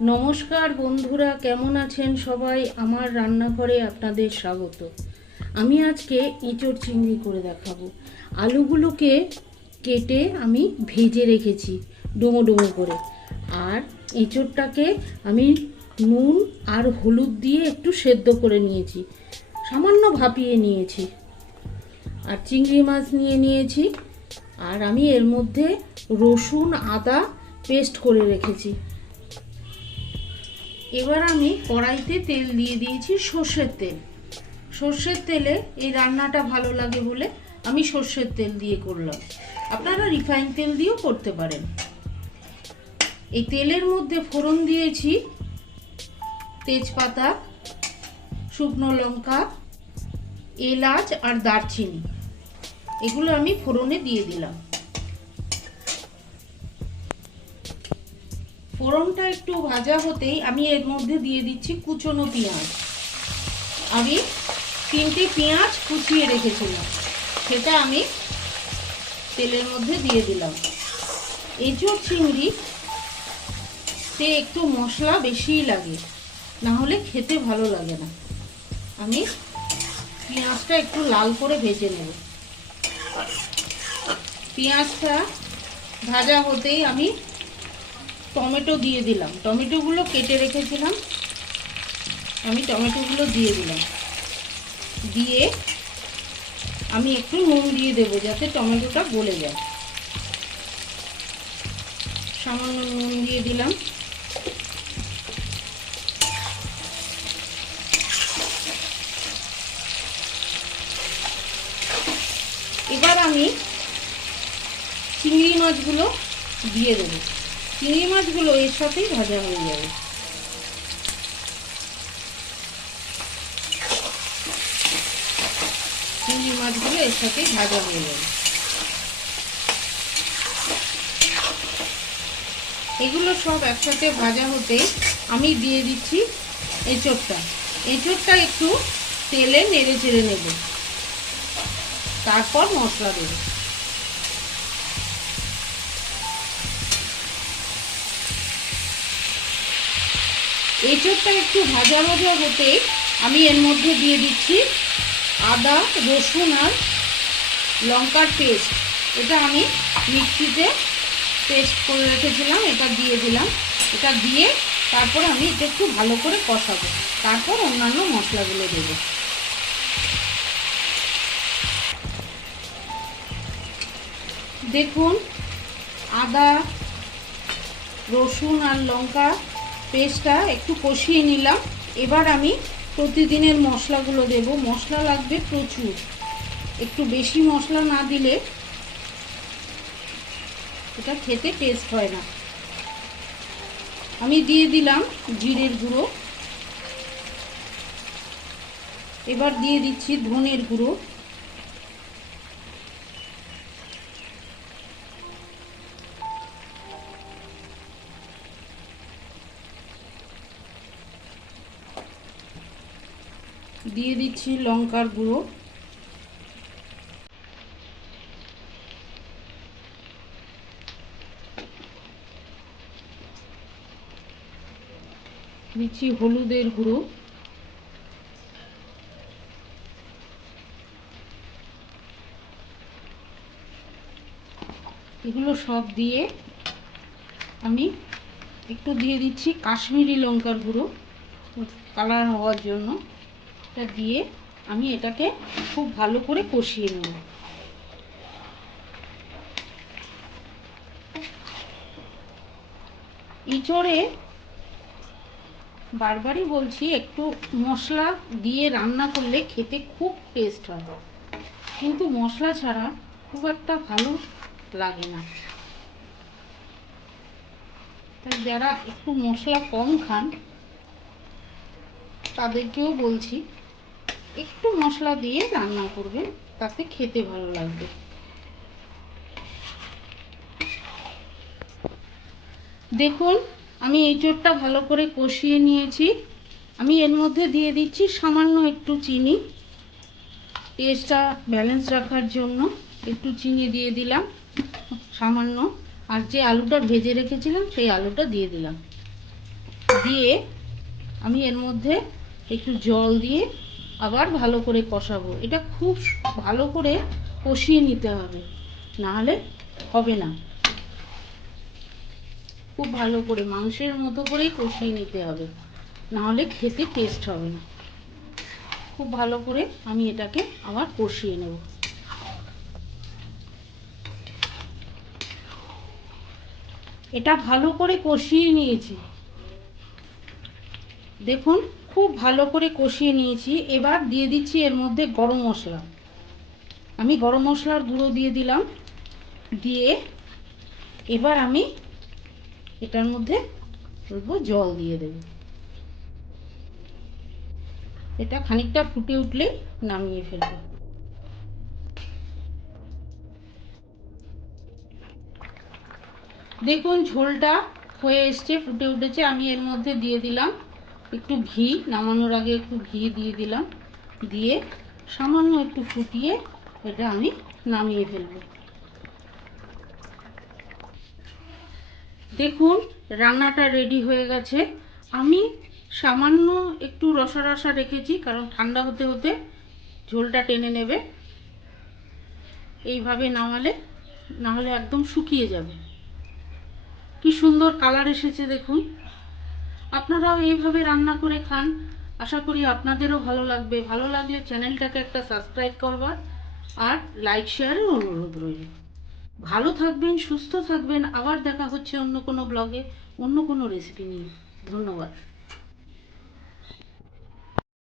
নমস্কার বন্ধুরা, কেমন আছেন সবাই? আমার রান্নাঘরে আপনাদের স্বাগত। আমি আজকে এঁচোড় চিংড়ি করে দেখাবো। আলুগুলোকে কেটে আমি ভেজে রেখেছি ডুমো ডুমো করে, আর এঁচোড়টাকে আমি নুন আর হলুদ দিয়ে একটু সেদ্ধ করে নিয়েছি, সামান্য ভাপিয়ে নিয়েছি। আর চিংড়ি মাছ নিয়ে নিয়েছি, আর আমি এর মধ্যে রসুন আদা পেস্ট করে রেখেছি। এবার আমি কড়াইতে তেল দিয়ে দিয়েছি, সর্ষের তেল। সর্ষের তেলে এই রান্নাটা ভালো লাগে বলে আমি সর্ষের তেল দিয়ে করলাম। আপনারা রিফাইন তেল দিয়েও করতে পারেন। এই তেলের মধ্যে ফোড়ন দিয়েছি তেজপাতা, শুকনো লঙ্কা, এলাচ আর দারচিনি। এগুলো আমি ফোড়নে দিয়ে দিলাম। ফোড়নটা একটু ভাজা হতেই আমি এর মধ্যে দিয়ে দিচ্ছি কুচনো পেঁয়াজ। আমি 3টে পেঁয়াজ কুচিয়ে রেখেছিলাম, সেটা আমি তেলের মধ্যে দিয়ে দিলাম। এঁচোড় চিংড়িতে একটু মশলা বেশিই লাগে, না হলে খেতে ভালো লাগে না। আমি পেঁয়াজটা একটু লাল করে ভেজে নেব। পেঁয়াজটা ভাজা হতেই আমি টমেটো দিয়ে দিলাম। টমেটোগুলো কেটে রেখেছিলাম, আমি টমেটোগুলো দিয়ে দিলাম। দিয়ে আমি একটু নুন দিয়ে দেবো যাতে টমেটোটা গলে যায়। সামান্য নুন দিয়ে দিলাম। এবার আমি চিংড়ি মাছগুলো দিয়ে দেবো। চিংড়ি মাছগুলো এর সাথেই ভাজা হয়ে যাবে। চিংড়ি মাছগুলো এর সাথেই ভাজা হয়ে যাবে। এগুলো সব একসাথে ভাজা হতেই আমি দিয়ে দিচ্ছি এঁচোড়টা। এঁচোড়টা একটু তেলে নেড়ে চেড়ে নেব, তারপর মশলা দেব। এঁচোড়টা একটু ভাজা ভাজা হতেই আমি এর মধ্যে দিয়ে দিচ্ছি আদা, রসুন আর লঙ্কার পেস্ট। এটা আমি মিক্সিতে পেস্ট করে রেখেছিলাম, এটা দিয়ে দিলাম। এটা দিয়ে তারপর আমি এটা একটু ভালো করে কষাবো, তারপর অন্যান্য মশলাগুলো দেবো। দেখুন, আদা, রসুন আর লঙ্কা পেস্টটা একটু কষিয়ে নিলাম। এবার আমি প্রতিদিনের মশলাগুলো দেব। মশলা লাগবে প্রচুর, একটু বেশি মশলা না দিলে এটা খেতে টেস্ট হয় না। আমি দিয়ে দিলাম জিরের গুঁড়ো। এবার দিয়ে দিচ্ছি ধনের গুঁড়ো। দিয়ে দিচ্ছি লঙ্কার গুঁড়ো। দিচ্ছি হলুদের গুঁড়ো। এগুলো সব দিয়ে আমি একটু দিয়ে দিচ্ছি কাশ্মীরি লঙ্কার গুঁড়ো, কালার হওয়ার জন্য। এটা দিয়ে আমি এটাকে খুব ভালো করে কষিয়ে নেব। এঁচোড়ে বারবারই বলছি, একটু মশলা দিয়ে রান্না করলে খেতে খুব টেস্ট হয়, কিন্তু মশলা ছাড়া খুব একটা ভালো লাগে না। তাই যারা একটু মশলা কম খান তাদেরকেও বলছি একটু মশলা দিয়ে রান্না করবেন, তাতে খেতে ভালো লাগবে। দেখুন, আমি এঁচোড়টা ভালো করে কষিয়ে নিয়েছি। আমি এর মধ্যে দিয়ে দিচ্ছি সামান্য একটু চিনি, টেস্টটা ব্যালেন্স রাখার জন্য একটু চিনি দিয়ে দিলাম সামান্য। আর যে আলুটা ভেজে রেখেছিলাম সেই আলুটা দিয়ে দিলাম। দিয়ে আমি এর মধ্যে একটু জল দিয়ে আবার ভালো করে কষাবো। এটা খুব ভালো করে কষিয়ে নিতে হবে, নাহলে হবে না। খুব ভালো করে মাংসের মতো করেই কষিয়ে নিতে হবে, নাহলে খেতে টেস্ট হবে না। খুব ভালো করে আমি এটাকে আবার কষিয়ে নেব। এটা ভালো করে কষিয়ে নিয়েছি, দেখুন খুব ভালো করে কষিয়ে নিয়েছি। এবার দিয়ে দিচ্ছি এর মধ্যে গরম মশলা। আমি গরম মশলার গুঁড়ো দিয়ে দিলাম। দিয়ে এবার আমি এটার মধ্যে অল্প জল দিয়ে দেব। এটা খানিকটা ফুটে উঠলে নামিয়ে ফেলব। দেখুন ঝোলটা হয়ে এসছে, ফুটে উঠেছে। আমি এর মধ্যে দিয়ে দিলাম একটু ঘি, নামানোর আগে একটু ঘি দিয়ে দিলাম। দিয়ে সামান্য একটু ফুটিয়ে এটা আমি নামিয়ে ফেলব। দেখুন রান্নাটা রেডি হয়ে গেছে। আমি সামান্য একটু রসা রসা রেখেছি, কারণ ঠান্ডা হতে হতে ঝোলটা টেনে নেবে। এইভাবে নামালে, নাহলে একদম শুকিয়ে যাবে। কি সুন্দর কালার এসেছে দেখুন। আপনারাও এইভাবে রান্না করে খান, আশা করি আপনাদেরও ভালো লাগবে। ভালো লাগলে চ্যানেলটাকে একটা সাবস্ক্রাইব করবার আর লাইক শেয়ারের অনুরোধ রইল। ভালো থাকবেন, সুস্থ থাকবেন। আবার দেখা হচ্ছে অন্য কোনো ব্লগে, অন্য কোনো রেসিপি নিয়ে। ধন্যবাদ।